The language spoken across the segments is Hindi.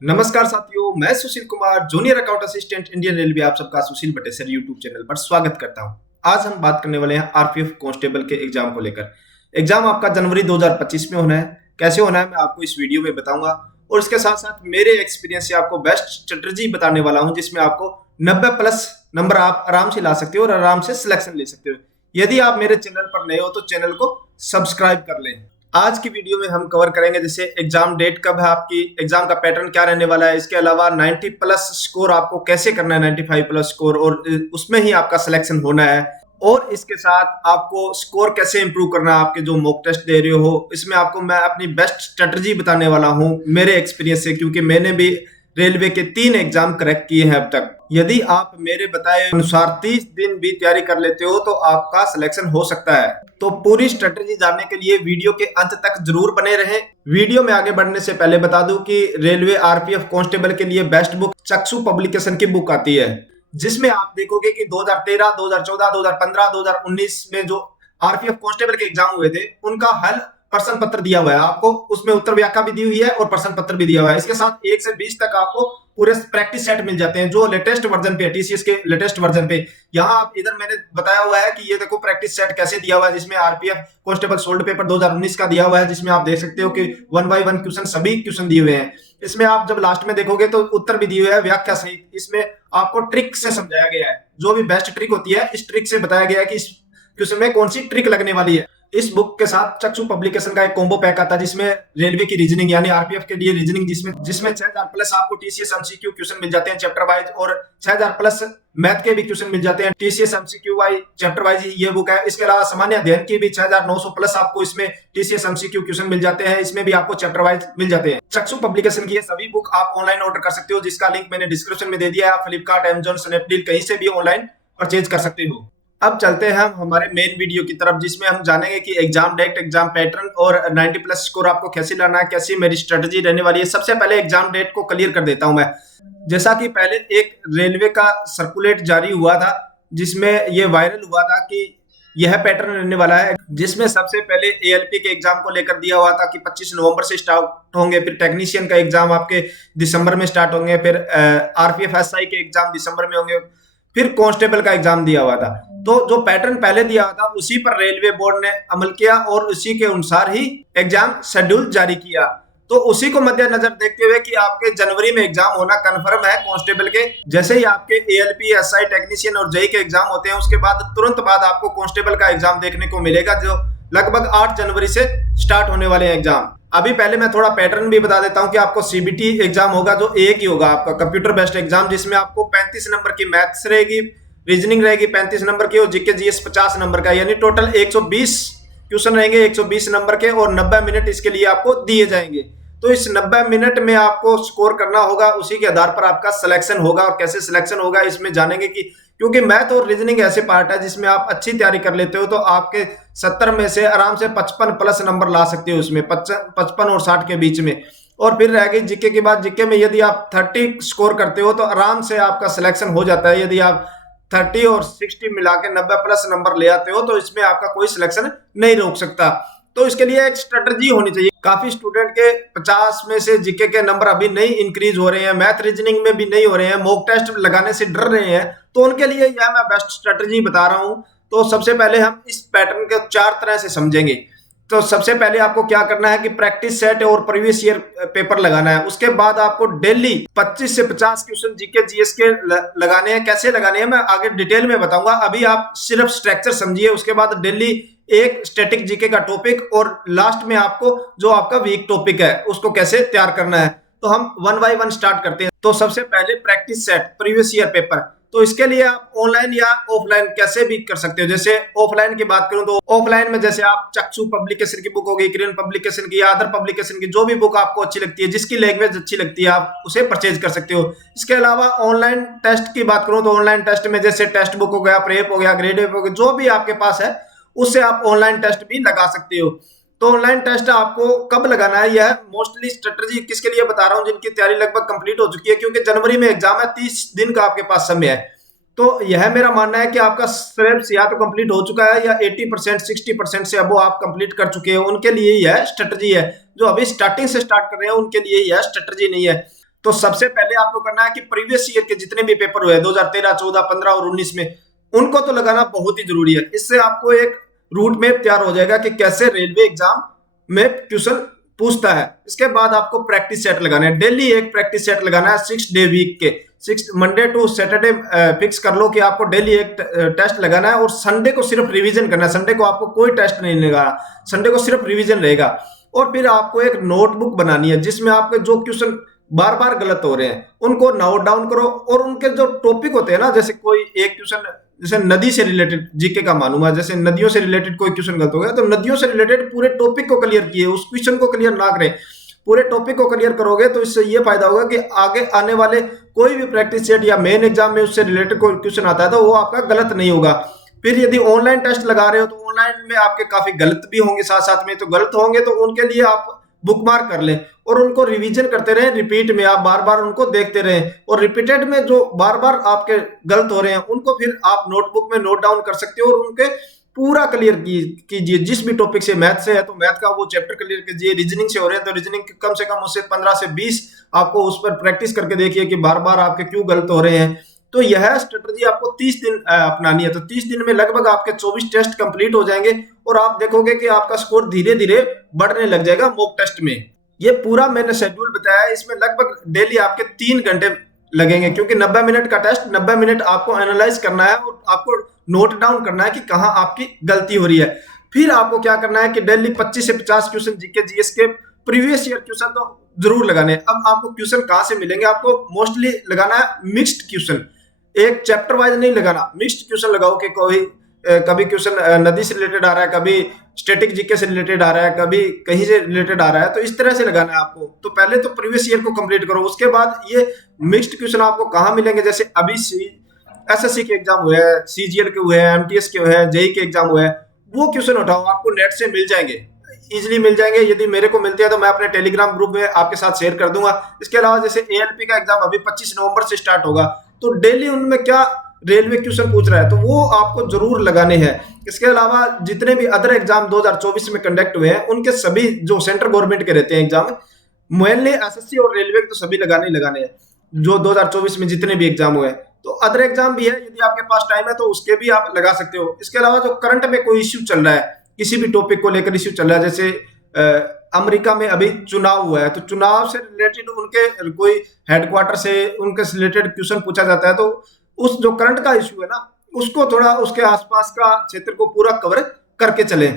नमस्कार साथियों, मैं Sushil Kumar, junior account assistant Indian railway आप सबका सुशील बटेसर यूट्यूब चैनल पर स्वागत करता हूं। आज हम बात करने वाले हैं आरपीएफ कांस्टेबल के एग्जाम को लेकर। एग्जाम आपका जनवरी 2025 में होना है। कैसे होना है मैं आपको इस वीडियो में बताऊंगा और इसके साथ साथ मेरे एक्सपीरियंस से आपको बेस्ट स्ट्रेटजी बताने वाला हूं, जिसमें आपको 90 प्लस नंबर आप आराम से ला सकते हो और आराम से सिलेक्शन ले सकते हो। यदि आप मेरे चैनल पर नए हो तो चैनल को सब्सक्राइब कर लें। आज की वीडियो में हम कवर करेंगे जैसे एग्जाम डेट कब है, आपकी एग्जाम का पैटर्न क्या रहने वाला है, इसके अलावा 90 प्लस स्कोर आपको कैसे करना है, 95 प्लस स्कोर, और उसमें ही आपका सिलेक्शन होना है। और इसके साथ आपको स्कोर कैसे इंप्रूव करना है, आपके जो मॉक टेस्ट दे रहे हो इसमें आपको मैं अपनी बेस्ट स्ट्रेटजी बताने वाला हूं मेरे एक्सपीरियंस से, क्योंकि मैंने भी रेलवे के 3 एग्जाम क्रैक किए हैं अब तक। यदि आप मेरे बताए अनुसार 30 दिन भी तैयारी कर लेते हो तो आपका सिलेक्शन हो सकता है। तो पूरी स्ट्रेटजी जानने के लिए वीडियो के अंत तक जरूर बने रहें। वीडियो में आगे बढ़ने से पहले बता दूं कि रेलवे आरपीएफ कांस्टेबल के लिए बेस्ट बुक चक्षु पब्लिकेशन की बुक आती है, जिसमें आप देखोगे कि 2013, 2014, 2015, 2019 में जो आरपीएफ कांस्टेबल के एग्जाम हुए थे उनका हल प्रश्न पत्र दिया हुआ है आपको, उसमें उत्तर व्याख्या भी दी हुई है और प्रश्न पत्र भी दिया हुआ है। इसके साथ 1 से 20 तक आपको पूरे प्रैक्टिस सेट मिल जाते हैं जो लेटेस्ट वर्जन पे, टीसीएस के लेटेस्ट वर्जन पे। यहाँ आप इधर मैंने बताया हुआ है कि ये देखो प्रैक्टिस सेट कैसे दिया हुआ है, जिसमें आरपीएफ कांस्टेबल सोल्ड पेपर 2019 का दिया हुआ है, जिसमें आप देख सकते हो कि 1 बाय 1 क्वेश्चन, सभी क्वेश्चन दिए हुए हैं। इसमें आप जब लास्ट में देखोगे तो उत्तर भी दिए हुए हैं व्याख्या सहित। इसमें आपको ट्रिक से समझाया गया है, जो भी बेस्ट ट्रिक होती है इस ट्रिक से बताया गया है कि इस क्वेश्चन में कौन सी ट्रिक लगने वाली है। इस बुक के साथ चक्षु पब्लिकेशन का एक कॉम्बो पैक आता है, जिसमें रेलवे की रीजनिंग यानी आरपीएफ के लिए रीजनिंग, जिसमें 6000 प्लस आपको टीसीएस एमसीक्यू क्वेश्चन मिल जाते हैं चैप्टर वाइज, और 6000 प्लस मैथ के भी क्वेश्चन मिल जाते हैं TCS MCQ wise, chapter wise ये बुक है। इसके अलावा सामान्य अध्ययन की भी 6900 प्लस आपको इसमें टीसीएस एमसीक्यू क्वेश्चन मिल जाते हैं, इसमें भी आपको चैप्टर वाइज मिल जाते हैं। चक्षु पब्लिकेशन की ये सभी बुक आप ऑनलाइन ऑर्डर कर सकते हो, जिसका लिंक मैंने डिस्क्रिप्शन में दे दिया है। आप फ्लिपकार्ट, अमेजॉन, स्नैपडील कहीं से भी ऑनलाइन परचेज कर सकते हो। अब चलते हैं हम हमारे मेन वीडियो की तरफ, जिसमें हम जानेंगे कि एग्जाम डेट, एग्जाम पैटर्न और 90 प्लस स्कोर आपको कैसे लाना है, कैसी मेरी स्ट्रेटजी रहने वाली है। सबसे पहले एग्जाम डेट को क्लियर कर देता हूं मैं। जैसा कि पहले एक रेलवे का सर्कुलेट जारी हुआ था, जिसमें यह वायरल हुआ था कि यह पैटर्न रहने वाला है, जिसमें सबसे पहले एएलपी के एग्जाम को लेकर दिया हुआ था कि 25 नवंबर से स्टार्ट होंगे, फिर टेक्नीशियन का एग्जाम आपके दिसंबर में स्टार्ट होंगे, फिर आरपीएफ एसआई के एग्जाम दिसंबर में होंगे, फिर कांस्टेबल का एग्जाम दिया हुआ था। तो जो पैटर्न पहले दिया हुआ था उसी पर रेलवे बोर्ड ने अमल किया और उसी के अनुसार ही एग्जाम शेड्यूल जारी किया। तो उसी को मद्देनजर देखते हुए कि आपके जनवरी में एग्जाम होना कन्फर्म है कांस्टेबल के। जैसे ही आपके एएलपी, एसआई, टेक्नीशियन और जेई के एग्जाम होते हैं, उसके बाद तुरंत बाद आपको कांस्टेबल का एग्जाम देखने को मिलेगा, जो लगभग 8 जनवरी से स्टार्ट होने वाले हैं एग्जाम। अभी पहले मैं थोड़ा पैटर्न भी बता देता हूं कि आपको सीबीटी एग्जाम होगा, जो एक ही होगा आपका कंप्यूटर बेस्ड एग्जाम, जिसमें आपको 35 नंबर की मैथ्स रहेगी, रीजनिंग रहेगी 35 नंबर की, और जीके जीएस 50 नंबर का, यानी टोटल 120 क्वेश्चन रहेंगे 120 नंबर के, और 90 मिनट इसके लिए आपको दिए जाएंगे। तो इस 90 मिनट में आपको स्कोर करना होगा, उसी के आधार पर आपका सिलेक्शन होगा। और कैसे सिलेक्शन होगा इसमें जानेंगे कि, क्योंकि मैथ और रीजनिंग ऐसे पार्ट है जिसमें आप अच्छी तैयारी कर लेते हो तो आपके 70 में से आराम से 55 प्लस नंबर ला सकते हो, उसमें 55 और 60 के बीच में। और फिर रह गई जीके की बात। जीके में यदि आप 30 स्कोर करते हो तो आराम से आपका सिलेक्शन हो जाता है। यदि आप 30 और 60 मिला के 90 प्लस नंबर ले आते हो तो इसमें आपका कोई सिलेक्शन नहीं रोक सकता। तो इसके लिए एक स्ट्रेटजी होनी चाहिए। काफी स्टूडेंट के 50 में से जीके के नंबर अभी नहीं इंक्रीज हो रहे हैं, मैथ रीजनिंग में भी नहीं हो रहे हैं, मॉक टेस्ट लगाने से डर रहे हैं, तो उनके लिए यह मैं बेस्ट स्ट्रेटजी बता रहा हूं। तो सबसे पहले हम इस पैटर्न को 4 तरह से समझेंगे। तो सबसे पहले आपको क्या करना है कि प्रैक्टिस सेट और प्रीवियस ईयर पेपर लगाना है। उसके बाद आपको डेली 25 से 50 क्वेश्चन जीके जीएस के लगाने हैं। कैसे लगाने हैं मैं आगे डिटेल में बताऊंगा, अभी आप सिर्फ स्ट्रक्चर समझिए। उसके बाद डेली एक स्टैटिक जीके का टॉपिक, और लास्ट में आपको जो आपका वीक टॉपिक है उसको कैसे तैयार करना है। तो हम 1 बाय 1 स्टार्ट करते हैं। तो सबसे पहले practice set previous year paper. तो इसके लिए आप ऑनलाइन या ऑफलाइन कैसे भी कर सकते हो। जैसे ऑफलाइन की बात करूं तो ऑफलाइन में जैसे आप चक्षु पब्लिकेशन की बुक हो गई, क्रेन पब्लिकेशन की या अदर पब्लिकेशन की, जो भी बुक आपको अच्छी लगती है, जिसकी लैंग्वेज अच्छी लगती है, आप उसे परचेज कर सकते हो। इसके अलावा ऑनलाइन टेस्ट की बात करूं तो ऑनलाइन टेस्ट में जैसे टेक्स्ट बुक हो गया, प्रेप हो गया, ग्रेड हो गया, जो भी आपके पास है उससे आप ऑनलाइन टेस्ट भी लगा सकते हो। तो ऑनलाइन टेस्ट आपको कब लगाना है, यह मोस्टली स्ट्रेटजी किसके लिए बता रहा हूं, जिनकी तैयारी लगभग कंप्लीट हो चुकी है, क्योंकि जनवरी में एग्जाम है, 30 दिन का आपके पास समय है। तो यह मेरा मानना है कि आपका सिलेबस या तो कंप्लीट हो चुका है या 80% 60% से अब आप कंप्लीट कर चुके हैं, उनके लिए यह स्ट्रेटजी है। जो अभी स्टार्टिंग से स्टार्ट कर रहे हैं उनके लिए यह स्ट्रेटजी नहीं है। तो सबसे पहले आपको करना है कि प्रीवियस ईयर के जितने भी पेपर हुए 2013, 14, 15 और 19 में, उनको तो लगाना बहुत ही जरूरी है। इससे आपको एक रूट मैप तैयार हो जाएगा कि कैसे रेलवे एग्जाम में क्वेश्चन पूछता है। इसके बाद आपको प्रैक्टिस सेट लगाना है, डेली एक प्रैक्टिस सेट लगाना है 6 डे वीक के, 6 मंडे टू सैटरडे फिक्स कर लो कि आपको डेली एक टेस्ट लगाना है और संडे को सिर्फ रिवीजन करना है। संडे को आपको कोई टेस्ट नहीं लगाना, संडे को सिर्फ रिवीजन रहेगा। और फिर आपको एक नोटबुक बनानी है जिसमें आपके जो क्वेश्चन बार बार गलत हो रहे हैं उनको नोट डाउन करो, और उनके जो टॉपिक होते हैं ना, जैसे कोई एक क्वेश्चन जैसे नदी से रिलेटेड जीके का मालूम है, जैसे नदियों से रिलेटेड कोई क्वेश्चन गलत हो गया तो नदियों से रिलेटेड पूरे टॉपिक को क्लियर किए, उस क्वेश्चन को क्लियर ना करें, पूरे टॉपिक को क्लियर करोगे तो इससे ये फायदा होगा कि आगे आने वाले कोई भी प्रैक्टिस सेट या मेन एग्जाम में उससे रिलेटेड कोई क्वेश्चन आता है तो वो आपका गलत नहीं होगा। फिर यदि ऑनलाइन टेस्ट लगा रहे हो तो ऑनलाइन में आपके काफी गलत भी होंगे, साथ साथ में तो गलत होंगे तो उनके लिए आप बुक मार्क कर लें और उनको रिवीजन करते रहें, रिपीट में आप बार बार उनको देखते रहें, और रिपीटेड में जो बार बार आपके गलत हो रहे हैं उनको फिर आप नोटबुक में नोट डाउन कर सकते हो और उनके पूरा क्लियर कीजिए। जिस भी टॉपिक से, मैथ से है तो मैथ का वो चैप्टर क्लियर कीजिए, रीजनिंग से हो रहे हैं तो रीजनिंग कम से कम उससे 15 से 20 आपको उस पर प्रैक्टिस करके देखिए कि बार बार आपके क्यों गलत हो रहे हैं। तो यह स्ट्रेटजी आपको 30 दिन अपनानी है। तो 30 दिन में लगभग आपके 24 टेस्ट कंप्लीट हो जाएंगे और आप देखोगे कि आपका स्कोर धीरे धीरे बढ़ने लग जाएगा मॉक टेस्ट में। ये पूरा मैंने शेड्यूल बताया है, इसमें लगभग डेली आपके 3 घंटे लगेंगे क्योंकि 90 मिनट का टेस्ट, 90 मिनट आपको एनालाइज करना है और आपको नोट डाउन करना है कि कहाँ आपकी गलती हो रही है। फिर आपको क्या करना है कि डेली 25 से 50 क्वेश्चन जीके जीएस के प्रीवियस ईयर क्वेश्चन तो जरूर लगाने। अब आपको क्वेश्चन कहाँ से मिलेंगे, आपको मोस्टली लगाना है मिक्स्ड क्वेश्चन, एक चैप्टर वाइज नहीं लगाना, मिक्स्ड क्वेश्चन लगाओ कि कोई कभी क्वेश्चन नदी से रिलेटेड आ रहा है, कभी स्टैटिक जीके से रिलेटेड आ रहा है, कभी कहीं से रिलेटेड आ रहा है, तो इस तरह से लगाना है आपको। तो पहले तो प्रीवियस ईयर को कंप्लीट करो, उसके बाद ये मिक्स्ड क्वेश्चन आपको कहाँ मिलेंगे, जैसे अभी एसएससी के एग्जाम हुए हैं, सीजीएल के हुए हैं, एमटीएस के हुए हैं, जेई के एग्जाम हुए हैं, वो क्वेश्चन उठाओ, आपको नेट से मिल जाएंगे, इजिली मिल जाएंगे। यदि मेरे को मिलते हैं तो मैं अपने टेलीग्राम ग्रुप में आपके साथ शेयर कर दूंगा। इसके अलावा जैसे एएलपी का एग्जाम अभी 25 नवंबर से स्टार्ट होगा, तो डेली उनमें क्या रेलवे क्वेश्चन पूछ रहा है तो वो आपको जरूर लगाने हैं। इसके अलावा जितने भी अदर एग्जाम 2024 में कंडक्ट हुए हैं उनके सभी जो सेंट्रल गवर्नमेंट के रहते हैं एग्जाम, मेनली एसएससी और रेलवे के तो सभी लगाने ही लगाने हैं जो 2024 में जितने भी एग्जाम हुए हैं। तो अदर एग्जाम भी है, यदि आपके पास टाइम है तो उसके भी आप लगा सकते हो। इसके अलावा जो करंट में कोई इश्यू चल रहा है, किसी भी टॉपिक को लेकर इश्यू चल रहा है, जैसे अमेरिका में अभी चुनाव हुआ है तो चुनाव से रिलेटेड उनके कोई हेडक्वार्टर से उनके रिलेटेड क्वेश्चन पूछा जाता है, तो उस जो करंट का इश्यू है ना उसको थोड़ा उसके आसपास का क्षेत्र को पूरा कवर करके चले।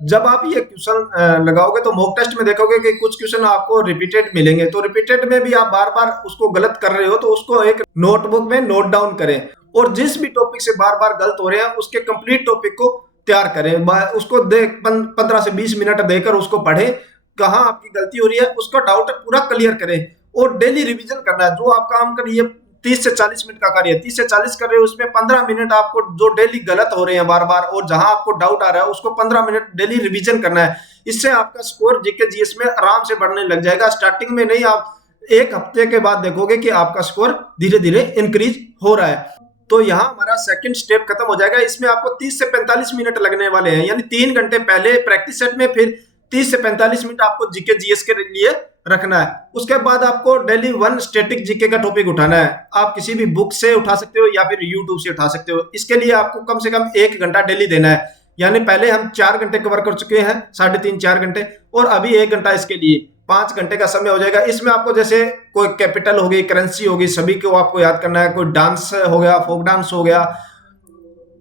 जब आप ये क्वेश्चन लगाओगे तो मॉक टेस्ट में देखोगे कि कुछ क्वेश्चन आपको रिपीटेड मिलेंगे, तो रिपीटेड में भी आप बार बार उसको गलत कर रहे हो तो उसको एक नोटबुक में नोट डाउन करें और जिस भी टॉपिक से बार बार गलत हो रहे हैं उसके कंप्लीट टॉपिक को तैयार करें, उसको 15 से 20 मिनट देकर उसको पढ़ें, कहाँ आपकी गलती हो रही है उसका डाउट पूरा क्लियर करें और डेली रिवीजन करना है। जो आप काम करिए 30 से 40 मिनट का कार्य है, 30 से 40 कर रहे हो उसमें 15 मिनट आपको जो डेली गलत हो रहे हैं बार बार और जहां आपको डाउट आ रहा है उसको 15 मिनट डेली रिवीजन करना है। इससे आपका स्कोर जीके जीएस में आराम से बढ़ने लग जाएगा। स्टार्टिंग में नहीं, आप एक हफ्ते के बाद देखोगे कि आपका स्कोर धीरे धीरे इंक्रीज हो रहा है। तो यहाँ हमारा सेकंड स्टेप खत्म हो जाएगा। इसमें आपको 30 से 45 मिनट लगने वाले हैं, यानी 3 घंटे पहले प्रैक्टिस सेट में, फिर 30 से 45 मिनट आपको जीके जीएस के लिए रखना है। उसके बाद आपको डेली 1 स्टैटिक जीके का टॉपिक उठाना है। आप किसी भी बुक से उठा सकते हो या फिर यूट्यूब से उठा सकते हो। इसके लिए आपको कम से कम 1 घंटा डेली देना है, यानी पहले हम 4 घंटे कवर कर चुके हैं, 3.5-4 घंटे, और अभी 1 घंटा इसके लिए 5 घंटे का समय हो जाएगा। इसमें आपको जैसे कोई कैपिटल होगी, करेंसी होगी, सभी को आपको याद करना है। कोई डांस हो गया, फोक डांस हो गया,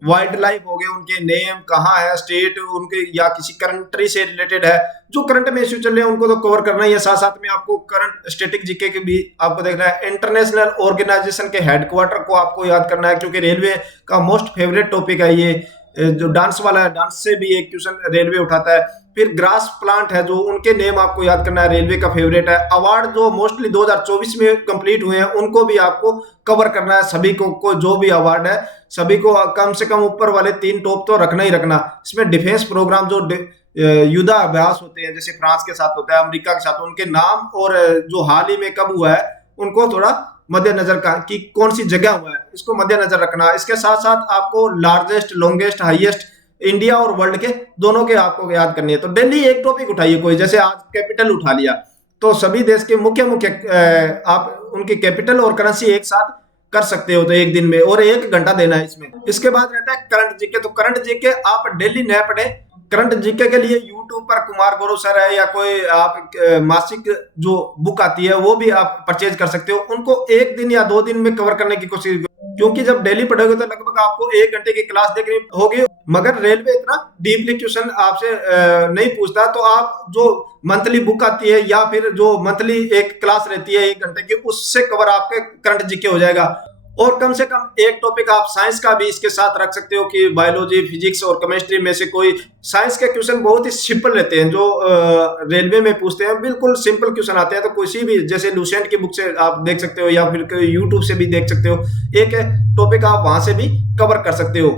वाइल्ड लाइफ हो गए, उनके नेम कहाँ है, स्टेट उनके या किसी कंट्री से रिलेटेड है, जो करंट में इश्यू चल रहे हैं उनको तो कवर करना ही है। साथ साथ में आपको करंट स्टैटिक जीके के भी आपको देखना है। इंटरनेशनल ऑर्गेनाइजेशन के हेडक्वार्टर को आपको याद करना है क्योंकि रेलवे का मोस्ट फेवरेट टॉपिक है ये। जो डांस वाला है, डांस से भी एक क्वेश्चन रेलवे उठाता है। फिर ग्रास प्लांट है जो उनके नेम आपको याद करना है, रेलवे का फेवरेट है। अवार्ड जो मोस्टली 2024 में कंप्लीट हुए हैं उनको भी आपको कवर करना है। सभी को जो भी अवार्ड है सभी को कम से कम ऊपर वाले 3 टॉप तो रखना ही रखना। इसमें डिफेंस प्रोग्राम जो युद्ध अभ्यास होते हैं जैसे फ्रांस के साथ होता है, अमेरिका के साथ, उनके नाम और जो हाल ही में कब हुआ है उनको थोड़ा मद्देनजर का कि कौन सी जगह हुआ है इसको मद्देनजर रखना। इसके साथ साथ आपको लार्जेस्ट, लॉन्गेस्ट, हाईएस्ट इंडिया और वर्ल्ड के दोनों के आपको याद करनी है। तो डेली एक टॉपिक उठाइए कोई, जैसे आज कैपिटल उठा लिया तो सभी देश के मुख्य आप उनकी कैपिटल और करेंसी एक साथ कर सकते हो तो एक दिन में, और 1 घंटा देना है इसमें। इसके बाद रहता है करंट जीके। तो करंट जीके आप डेली न पढ़े, करंट जीके के लिए यूट्यूब पर कुमार गुरु सर है या कोई आप मासिक जो बुक आती है वो भी आप परचेज कर सकते हो। उनको 1 दिन या 2 दिन में कवर करने की कोशिश, क्योंकि जब डेली पढ़ोगे तो लगभग आपको 1 घंटे की क्लास देखनी होगी। मगर रेलवे इतना डीपली क्वेश्चन आपसे नहीं पूछता, तो आप जो मंथली बुक आती है या फिर जो मंथली एक क्लास रहती है 1 घंटे की, उससे कवर आपके करंट जीके हो जाएगा। और कम से कम एक टॉपिक आप साइंस का भी इसके साथ रख सकते हो कि बायोलॉजी, फिजिक्स और केमिस्ट्री में से कोई। साइंस के क्वेश्चन बहुत ही सिंपल रहते हैं, जो रेलवे में पूछते हैं, बिल्कुल सिंपल क्वेश्चन आते हैं। तो किसी भी, जैसे लूसेंट की बुक से आप देख सकते हो या फिर यूट्यूब से भी देख सकते हो, एक टॉपिक आप वहां से भी कवर कर सकते हो।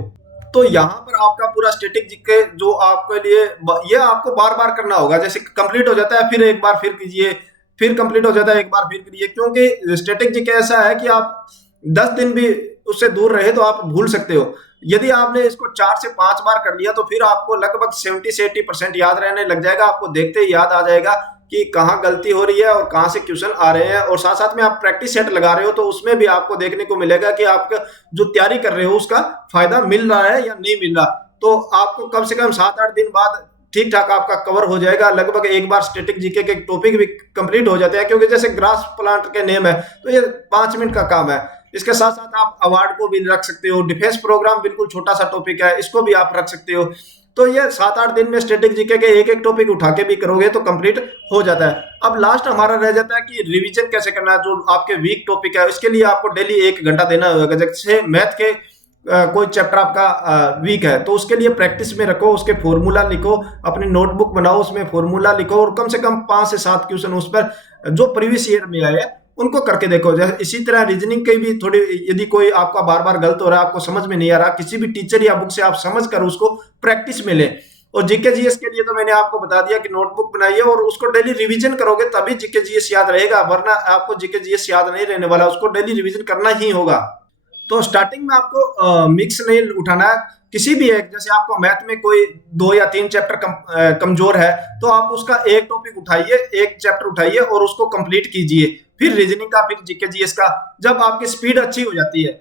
तो यहाँ पर आपका पूरा स्टैटिक जीके जो आपके लिए, ये आपको बार बार करना होगा। जैसे कंप्लीट हो जाता है फिर एक बार फिर कीजिए, फिर कंप्लीट हो जाता है एक बार फिर कीजिए, क्योंकि स्टैटिक जीके ऐसा है कि आप 10 दिन भी उससे दूर रहे तो आप भूल सकते हो। यदि आपने इसको 4 से 5 बार कर लिया तो फिर आपको लगभग 70 से 80% याद रहने लग जाएगा। आपको देखते ही याद आ जाएगा कि कहाँ गलती हो रही है और कहाँ से क्वेश्चन आ रहे हैं। और साथ साथ में आप प्रैक्टिस सेट लगा रहे हो तो उसमें भी आपको देखने को मिलेगा कि आपका जो तैयारी कर रहे हो उसका फायदा मिल रहा है या नहीं मिल रहा। तो आपको कम से कम 7-8 दिन बाद ठीक ठाक आपका कवर हो जाएगा। लगभग एक बार स्टैटिक जीके के टॉपिक भी कंप्लीट हो जाते हैं, क्योंकि जैसे ग्रास प्लांट के नेम है तो ये 5 मिनट का काम है। इसके साथ साथ आप अवार्ड को भी रख सकते हो। डिफेंस प्रोग्राम बिल्कुल छोटा सा टॉपिक है, इसको भी आप रख सकते हो। तो ये 7-8 दिन में स्टैटिक जीके के एक एक टॉपिक उठा के भी करोगे तो कंप्लीट हो जाता है। अब लास्ट हमारा रह जाता है कि रिवीजन कैसे करना है। जो आपके वीक टॉपिक है इसके लिए आपको डेली 1 घंटा देना होगा। जैसे मैथ के कोई चैप्टर आपका वीक है तो उसके लिए प्रैक्टिस में रखो, उसके फॉर्मूला लिखो, अपनी नोटबुक बनाओ, उसमें फॉर्मूला लिखो और कम से कम 5 से 7 क्वेश्चन उस पर जो प्रीवियस ईयर में आए उनको करके देखो। जैसे इसी तरह रीजनिंग की भी थोड़ी, यदि कोई आपका बार बार गलत हो रहा है, आपको समझ में नहीं आ रहा, किसी भी टीचर या बुक से आप समझ कर उसको प्रैक्टिस में ले। और जीके जीएस के लिए तो मैंने आपको बता दिया कि नोटबुक बनाइए और उसको डेली रिवीजन करोगे तभी जीके जीएस याद रहेगा, वरना आपको जीके जीएस याद नहीं रहने वाला। उसको डेली रिवीजन करना ही होगा। तो स्टार्टिंग में आपको मिक्स नहीं उठाना है किसी भी एक। जैसे आपको मैथ में कोई 2 या 3 चैप्टर कमजोर है तो आप उसका एक टॉपिक उठाइए, एक चैप्टर उठाइए और उसको कंप्लीट कीजिए। फिर रीजनिंग का, फिर जीके जीएस का। जब आपकी स्पीड अच्छी हो जाती है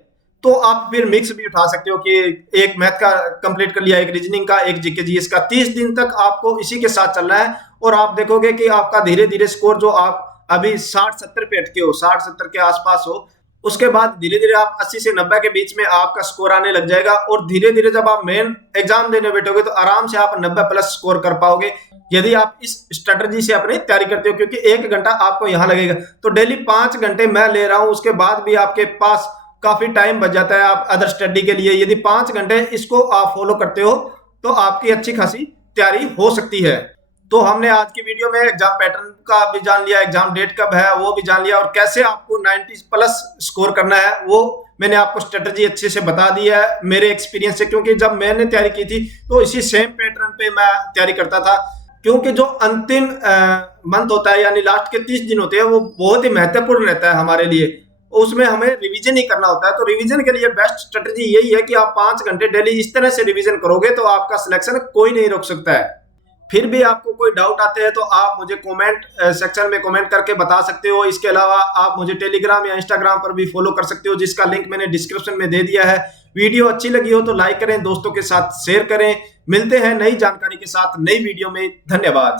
तो आप फिर मिक्स भी उठा सकते हो कि एक मैथ का कंप्लीट कर लिया, एक रीजनिंग का, एक जीके जीएस का। 30 दिन तक आपको इसी के साथ चलना है और आप देखोगे कि आपका धीरे धीरे स्कोर, जो आप अभी 60-70 पे अटके हो, 60-70 के आसपास हो, उसके बाद धीरे धीरे आप 80 से 90 के बीच में आपका स्कोर आने लग जाएगा। और धीरे धीरे जब आप मेन एग्जाम देने बैठोगे तो आराम से आप 90+ स्कोर कर पाओगे, यदि आप इस स्ट्रेटजी से अपनी तैयारी करते हो। क्योंकि 1 घंटा आपको यहाँ लगेगा, तो डेली 5 घंटे मैं ले रहा हूँ, उसके बाद भी आपके पास काफी टाइम बच जाता है आप अदर स्टडी के लिए। यदि 5 घंटे इसको आप फॉलो करते हो तो आपकी अच्छी खासी तैयारी हो सकती है। तो हमने आज की वीडियो में एग्जाम पैटर्न का भी जान लिया, एग्जाम डेट कब है वो भी जान लिया, और कैसे आपको 90+ स्कोर करना है वो मैंने आपको स्ट्रेटजी अच्छे से बता दी है मेरे एक्सपीरियंस से। क्योंकि जब मैंने तैयारी की थी तो इसी सेम पैटर्न पे मैं तैयारी करता था। क्योंकि जो अंतिम मंथ होता है यानी लास्ट के 30 दिन होते हैं वो बहुत ही महत्वपूर्ण रहता है हमारे लिए, उसमें हमें रिवीजन ही करना होता है। तो रिवीजन के लिए बेस्ट स्ट्रेटजी यही है कि आप 5 घंटे डेली इस तरह से रिवीजन करोगे तो आपका सिलेक्शन कोई नहीं रोक सकता है। फिर भी आपको कोई डाउट आते हैं तो आप मुझे कमेंट सेक्शन में कमेंट करके बता सकते हो। इसके अलावा आप मुझे टेलीग्राम या इंस्टाग्राम पर भी फॉलो कर सकते हो, जिसका लिंक मैंने डिस्क्रिप्शन में दे दिया है। वीडियो अच्छी लगी हो तो लाइक करें, दोस्तों के साथ शेयर करें। मिलते हैं नई जानकारी के साथ नई वीडियो में। धन्यवाद।